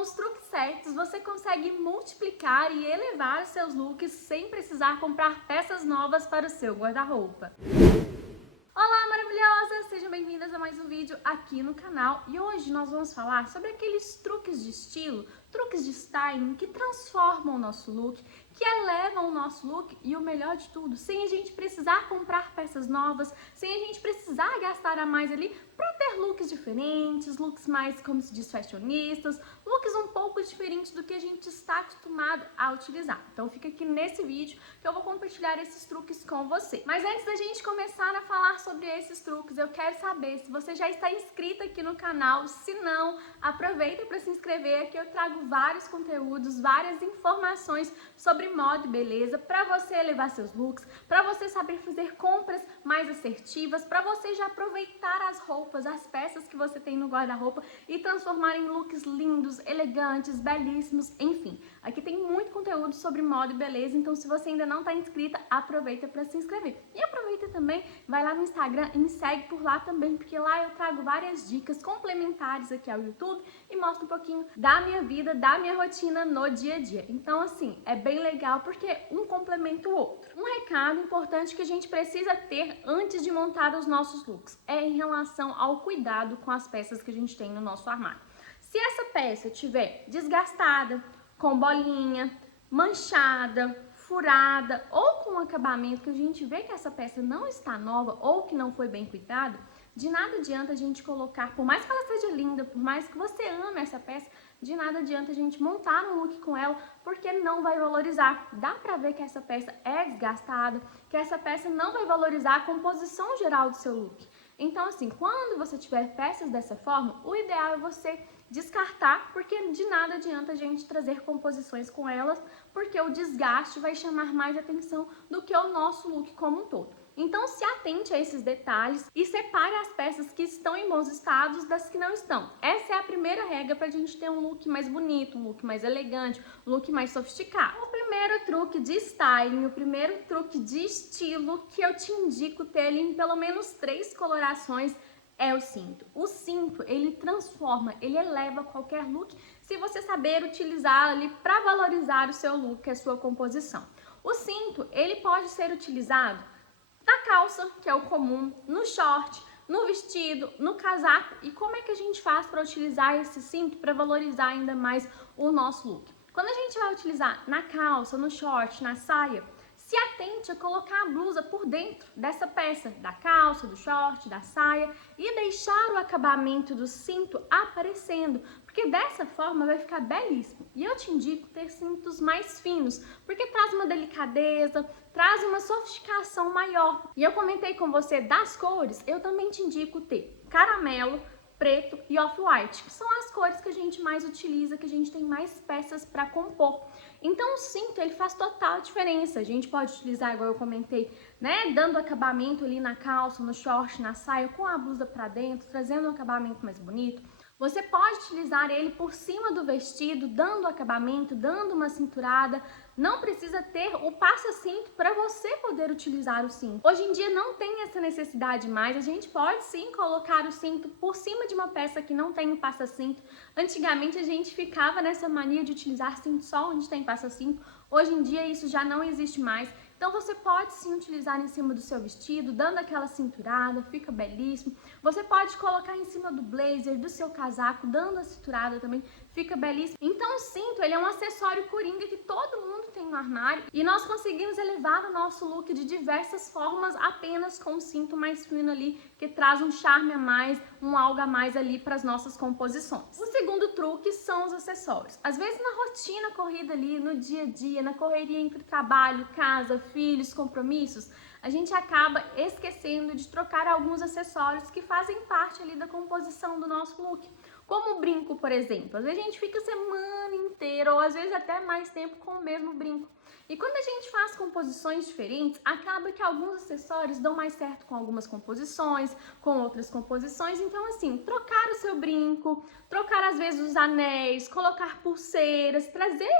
Com os truques certos, você consegue multiplicar e elevar seus looks sem precisar comprar peças novas para o seu guarda-roupa. Olá, maravilhosas! Sejam bem-vindas a mais um vídeo aqui no canal. E hoje nós vamos falar sobre aqueles truques de estilo, truques de styling que transformam o nosso look, que elevam o nosso look e o melhor de tudo, sem a gente precisar comprar peças novas, sem a gente precisar gastar a mais ali para ter looks diferentes, looks mais, como se diz, fashionistas, looks um pouco diferentes do que a gente está acostumado a utilizar. Então fica aqui nesse vídeo que eu vou compartilhar esses truques com você. Mas antes da gente começar a falar sobre esses truques, eu quero saber se você já está inscrita aqui no canal. Se não, aproveita para se inscrever, que eu trago vários conteúdos, várias informações sobre moda e beleza para você elevar seus looks, para você saber fazer compras mais assertivas, para você já aproveitar as roupas, as peças que você tem no guarda-roupa e transformar em looks lindos, elegantes, belíssimos, enfim. Aqui tem muito conteúdo sobre moda e beleza, então se você ainda não está inscrita, aproveita para se inscrever. E aproveita também, vai lá no Instagram e me segue por lá também, porque lá eu trago várias dicas complementares aqui ao YouTube e mostro um pouquinho da minha vida, da minha rotina no dia a dia. Então assim, é bem legal porque um complementa o outro. Um recado importante que a gente precisa ter antes de montar os nossos looks é em relação ao cuidado com as peças que a gente tem no nosso armário. Se essa peça estiver desgastada, com bolinha, manchada, furada ou com um acabamento que a gente vê que essa peça não está nova ou que não foi bem cuidada, de nada adianta a gente colocar, por mais que ela seja linda, por mais que você ame essa peça, de nada adianta a gente montar um look com ela, porque não vai valorizar. Dá pra ver que essa peça é desgastada, que essa peça não vai valorizar a composição geral do seu look. Então assim, quando você tiver peças dessa forma, o ideal é você descartar, porque de nada adianta a gente trazer composições com elas, porque o desgaste vai chamar mais atenção do que o nosso look como um todo. Então se atente a esses detalhes e separe as peças que estão em bons estados das que não estão. Essa é a primeira regra para a gente ter um look mais bonito, um look mais elegante, um look mais sofisticado. O primeiro truque de styling, o primeiro truque de estilo que eu te indico ter ali em pelo menos 3 colorações é o cinto. O cinto, ele transforma, ele eleva qualquer look se você saber utilizar ali para valorizar o seu look, a sua composição. O cinto, ele pode ser utilizado na calça, que é o comum, no short, no vestido, no casaco. E como é que a gente faz para utilizar esse cinto para valorizar ainda mais o nosso look? Quando a gente vai utilizar na calça, no short, na saia, se atente a colocar a blusa por dentro dessa peça, da calça, do short, da saia, e deixar o acabamento do cinto aparecendo, porque dessa forma vai ficar belíssimo. E eu te indico ter cintos mais finos, porque traz uma delicadeza, traz uma sofisticação maior. E eu comentei com você das cores, eu também te indico ter caramelo, preto e off-white, que são as cores que a gente mais utiliza, que a gente tem mais peças para compor. Então o cinto, ele faz total diferença. A gente pode utilizar, igual eu comentei, né, dando acabamento ali na calça, no short, na saia, com a blusa para dentro, trazendo um acabamento mais bonito. Você pode utilizar ele por cima do vestido, dando acabamento, dando uma cinturada. Não precisa ter o passa-cinto para você poder utilizar o cinto. Hoje em dia não tem essa necessidade mais. A gente pode sim colocar o cinto por cima de uma peça que não tem o passa-cinto. Antigamente a gente ficava nessa mania de utilizar cinto só onde tem passa-cinto. Hoje em dia isso já não existe mais. Então você pode sim utilizar em cima do seu vestido, dando aquela cinturada, fica belíssimo. Você pode colocar em cima do blazer, do seu casaco, dando a cinturada também, fica belíssimo. Então o cinto, ele é um acessório coringa que todo mundo tem no armário e nós conseguimos elevar o nosso look de diversas formas apenas com o cinto mais fino ali, que traz um charme a mais, um algo a mais ali para as nossas composições. O segundo truque são os acessórios. Às vezes na rotina corrida ali, no dia a dia, na correria entre trabalho, casa, filhos, compromissos, a gente acaba esquecendo de trocar alguns acessórios que fazem parte ali da composição do nosso look. Como o brinco, por exemplo. Às vezes a gente fica a semana inteira ou às vezes até mais tempo com o mesmo brinco. E quando a gente faz composições diferentes, acaba que alguns acessórios dão mais certo com algumas composições, com outras composições. Então assim, trocar o seu brinco, trocar às vezes os anéis, colocar pulseiras, trazer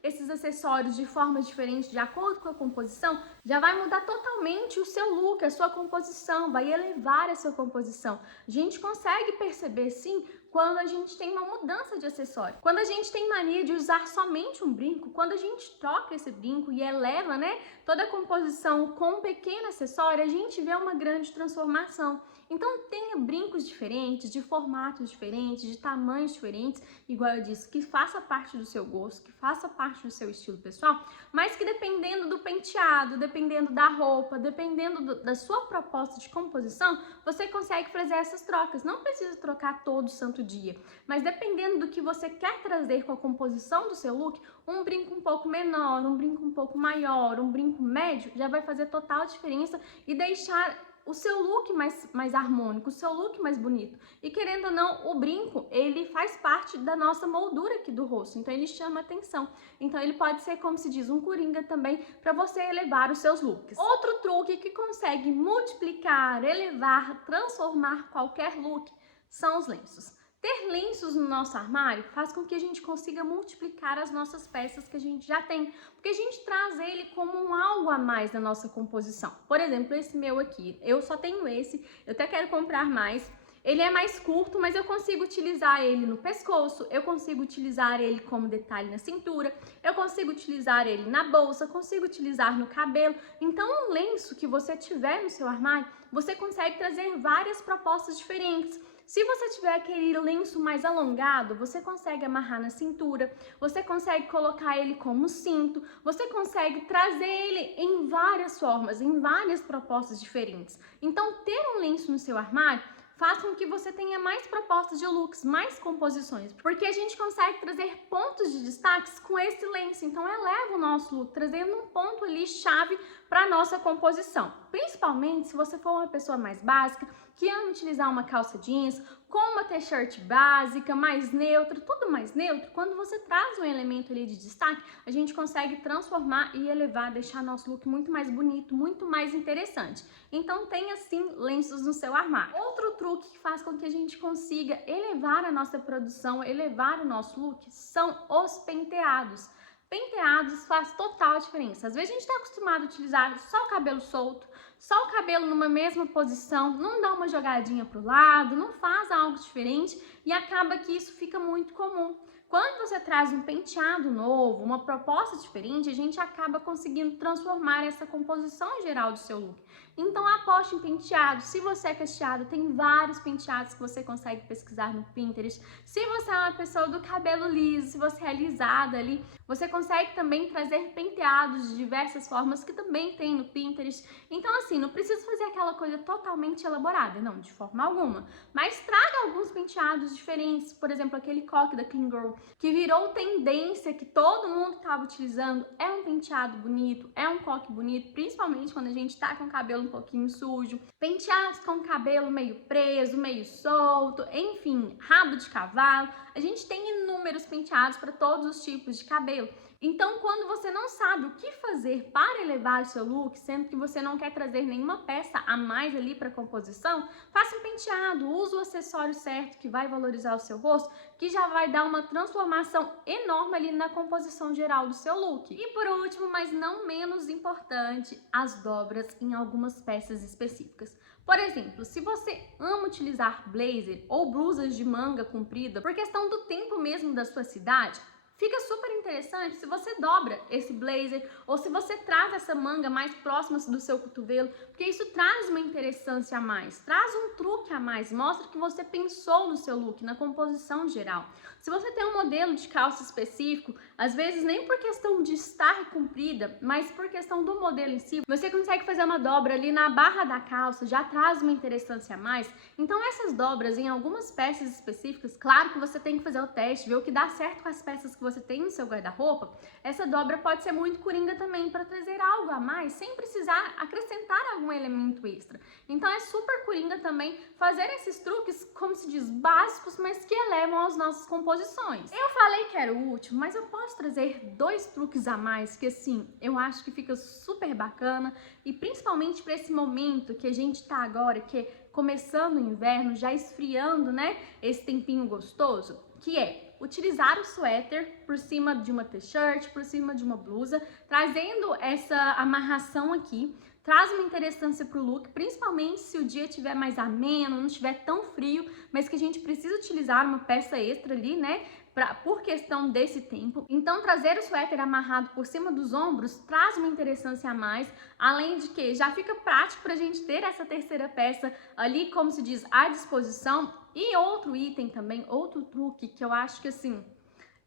esses acessórios de forma diferente, de acordo com a composição, já vai mudar totalmente o seu look, a sua composição, vai elevar a sua composição. A gente consegue perceber sim quando a gente tem uma mudança de acessório. Quando a gente tem mania de usar somente um brinco, quando a gente troca esse brinco e eleva, né, toda a composição com um pequeno acessório, a gente vê uma grande transformação. Então tenha brincos diferentes, de formatos diferentes, de tamanhos diferentes, igual eu disse, que faça parte do seu gosto, que faça parte do seu estilo pessoal, mas que dependendo do penteado, dependendo da roupa, dependendo da sua proposta de composição, você consegue fazer essas trocas. Não precisa trocar todo santo dia, mas dependendo do que você quer trazer com a composição do seu look, um brinco um pouco menor, um brinco um pouco maior, um brinco médio, já vai fazer total diferença e deixar o seu look mais harmônico, o seu look mais bonito. E querendo ou não, o brinco, ele faz parte da nossa moldura aqui do rosto, então ele chama atenção. Então ele pode ser, como se diz, um coringa também para você elevar os seus looks. Outro truque que consegue multiplicar, elevar, transformar qualquer look são os lenços. Ter lenços no nosso armário faz com que a gente consiga multiplicar as nossas peças que a gente já tem, porque a gente traz ele como um algo a mais na nossa composição. Por exemplo, esse meu aqui, eu só tenho esse, eu até quero comprar mais. Ele é mais curto, mas eu consigo utilizar ele no pescoço, eu consigo utilizar ele como detalhe na cintura, eu consigo utilizar ele na bolsa, consigo utilizar no cabelo. Então, um lenço que você tiver no seu armário, você consegue trazer várias propostas diferentes. Se você tiver aquele lenço mais alongado, você consegue amarrar na cintura, você consegue colocar ele como cinto, você consegue trazer ele em várias formas, em várias propostas diferentes. Então, ter um lenço no seu armário faz com que você tenha mais propostas de looks, mais composições, porque a gente consegue trazer pontos de destaques com esse lenço, então eleva o nosso look, trazendo um ponto ali chave para a nossa composição. Principalmente se você for uma pessoa mais básica, que ama utilizar uma calça jeans, com uma t-shirt básica, mais neutra, tudo mais neutro, quando você traz um elemento ali de destaque, a gente consegue transformar e elevar, deixar nosso look muito mais bonito, muito mais interessante. Então tenha sim lenços no seu armário. Outro truque que faz com que a gente consiga elevar a nossa produção, elevar o nosso look, são os penteados. Penteados faz total diferença. Às vezes a gente está acostumado a utilizar só o cabelo solto, só o cabelo numa mesma posição, não dá uma jogadinha para o lado, não faz algo diferente e acaba que isso fica muito comum. Quando você traz um penteado novo, uma proposta diferente, a gente acaba conseguindo transformar essa composição geral do seu look. Então aposte em penteado. Se você é cacheado, tem vários penteados que você consegue pesquisar no Pinterest. Se você é uma pessoa do cabelo liso, se você é alisada ali, você consegue também trazer penteados de diversas formas que também tem no Pinterest. Então assim, não precisa fazer aquela coisa totalmente elaborada, não, de forma alguma. Mas traga alguns penteados diferentes, por exemplo, aquele coque da Clean Girl, que virou tendência, que todo mundo estava utilizando. É um penteado bonito, é um coque bonito, principalmente quando a gente tá com o cabelo um pouquinho sujo. Penteados com o cabelo meio preso, meio solto, enfim, rabo de cavalo. A gente tem inúmeros penteados para todos os tipos de cabelo. Então, quando você não sabe o que fazer para elevar o seu look, sendo que você não quer trazer nenhuma peça a mais ali para a composição, faça um penteado, use o acessório certo que vai valorizar o seu rosto, que já vai dar uma transformação enorme ali na composição geral do seu look. E por último, mas não menos importante, as dobras em algumas peças específicas. Por exemplo, se você ama utilizar blazer ou blusas de manga comprida por questão do tempo mesmo da sua cidade, fica super interessante se você dobra esse blazer ou se você traz essa manga mais próxima do seu cotovelo, porque isso traz uma interessância a mais, traz um truque a mais, mostra que você pensou no seu look, na composição geral. Se você tem um modelo de calça específico, às vezes nem por questão de estar comprida, mas por questão do modelo em si, você consegue fazer uma dobra ali na barra da calça, já traz uma interessância a mais. Então essas dobras em algumas peças específicas, claro que você tem que fazer o teste, ver o que dá certo com as peças que você tem no seu guarda-roupa. Essa dobra pode ser muito coringa também para trazer algo a mais, sem precisar acrescentar algum elemento extra. Então é super coringa também fazer esses truques, como se diz, básicos, mas que elevam as nossas composições. Eu falei que era o último, mas eu posso trazer 2 truques a mais que assim, eu acho que fica super bacana e principalmente para esse momento que a gente tá agora, que é começando o inverno, já esfriando, né, esse tempinho gostoso, que é utilizar o suéter por cima de uma t-shirt, por cima de uma blusa, trazendo essa amarração aqui, traz uma interessância pro look, principalmente se o dia estiver mais ameno, não estiver tão frio, mas que a gente precisa utilizar uma peça extra ali, né? Por questão desse tempo. Então, trazer o suéter amarrado por cima dos ombros traz uma interessância a mais, além de que já fica prático pra gente ter essa terceira peça ali, como se diz, à disposição. E outro item também, outro truque que eu acho que assim,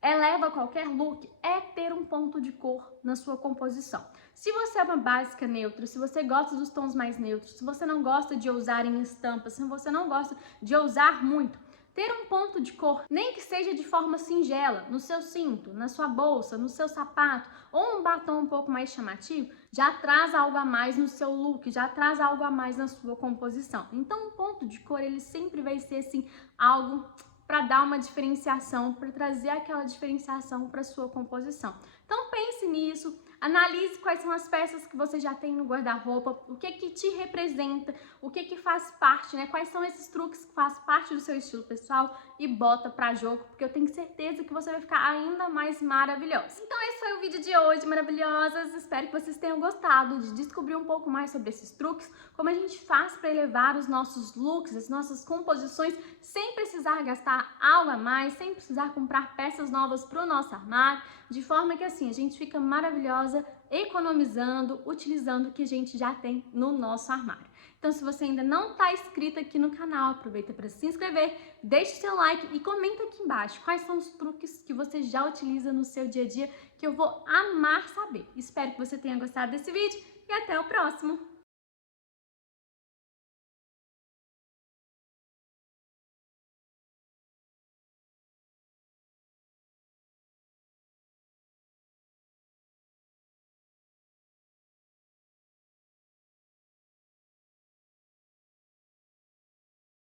eleva qualquer look, é ter um ponto de cor na sua composição. Se você é uma básica neutra, se você gosta dos tons mais neutros, se você não gosta de ousar em estampas, se você não gosta de ousar muito, ter um ponto de cor, nem que seja de forma singela, no seu cinto, na sua bolsa, no seu sapato, ou um batom um pouco mais chamativo, já traz algo a mais no seu look, já traz algo a mais na sua composição. Então, um ponto de cor, ele sempre vai ser assim, algo para dar uma diferenciação, para trazer aquela diferenciação para sua composição. Então pense nisso, analise quais são as peças que você já tem no guarda-roupa, o que que te representa, o que que faz parte, né? Quais são esses truques que faz parte do seu estilo pessoal e bota pra jogo, porque eu tenho certeza que você vai ficar ainda mais maravilhosa. Então esse foi o vídeo de hoje, maravilhosas. Espero que vocês tenham gostado de descobrir um pouco mais sobre esses truques, como a gente faz para elevar os nossos looks, as nossas composições, sem precisar gastar algo a mais, sem precisar comprar peças novas pro nosso armário, de forma que assim, a gente fica maravilhosa, economizando, utilizando o que a gente já tem no nosso armário. Então, se você ainda não está inscrito aqui no canal, aproveita para se inscrever, deixe seu like e comenta aqui embaixo quais são os truques que você já utiliza no seu dia a dia, que eu vou amar saber. Espero que você tenha gostado desse vídeo e até o próximo!